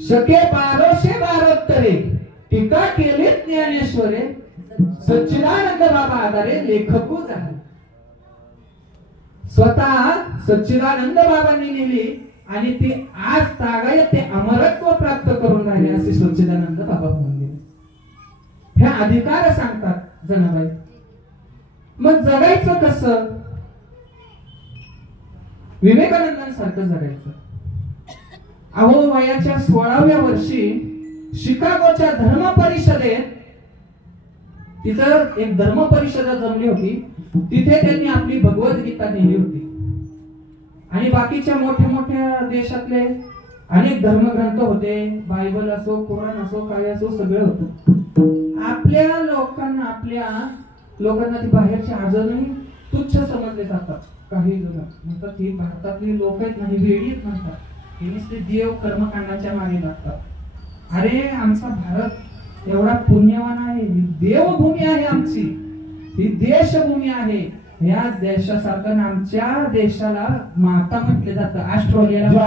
सखे 1212 टीका केले ज्ञानेश्वरे, सच्चिदानंद बाबा आधारे लेखकू झाले. स्वतः सच्चिदानंद बाबांनी लिहिली आणि ते आज तागायत ते अमरत्व प्राप्त करून राहिले असे सच्चिदानंद बाबा म्हणून गेले. हे अधिकार सांगतात जनाबाई. मग जगायचं कसं? विवेकानंदांसारखं जगायचं. अहो वयाच्या 16व्या वर्षी शिकागोच्या धर्म परिषदेत, तिथं एक धर्म परिषद जमली होती, तिथे त्यांनी आपली भगवद्गीता लिहिली होती आणि बाकीच्या मोठ्या मोठ्या देशातले अनेक धर्मग्रंथ होते, बायबल असो कुराण असो काय असो सगळं होतं. आपल्या लोकांना ती बाहेरची अजूनही तुच्छ समजले जातात. काही जण म्हणतात ही भारतातली लोक आहेत नाही, वेळीच म्हणतात हे देव कर्मकांडाच्या मागे लागतात. अरे आमचा भारत एवढा पुण्यवान आहे, देवभूमी आहे आमची, ही देशभूमी आहे. या देशासारखं आमच्या देशाला माता म्हटले जातं. ऑस्ट्रेलियाला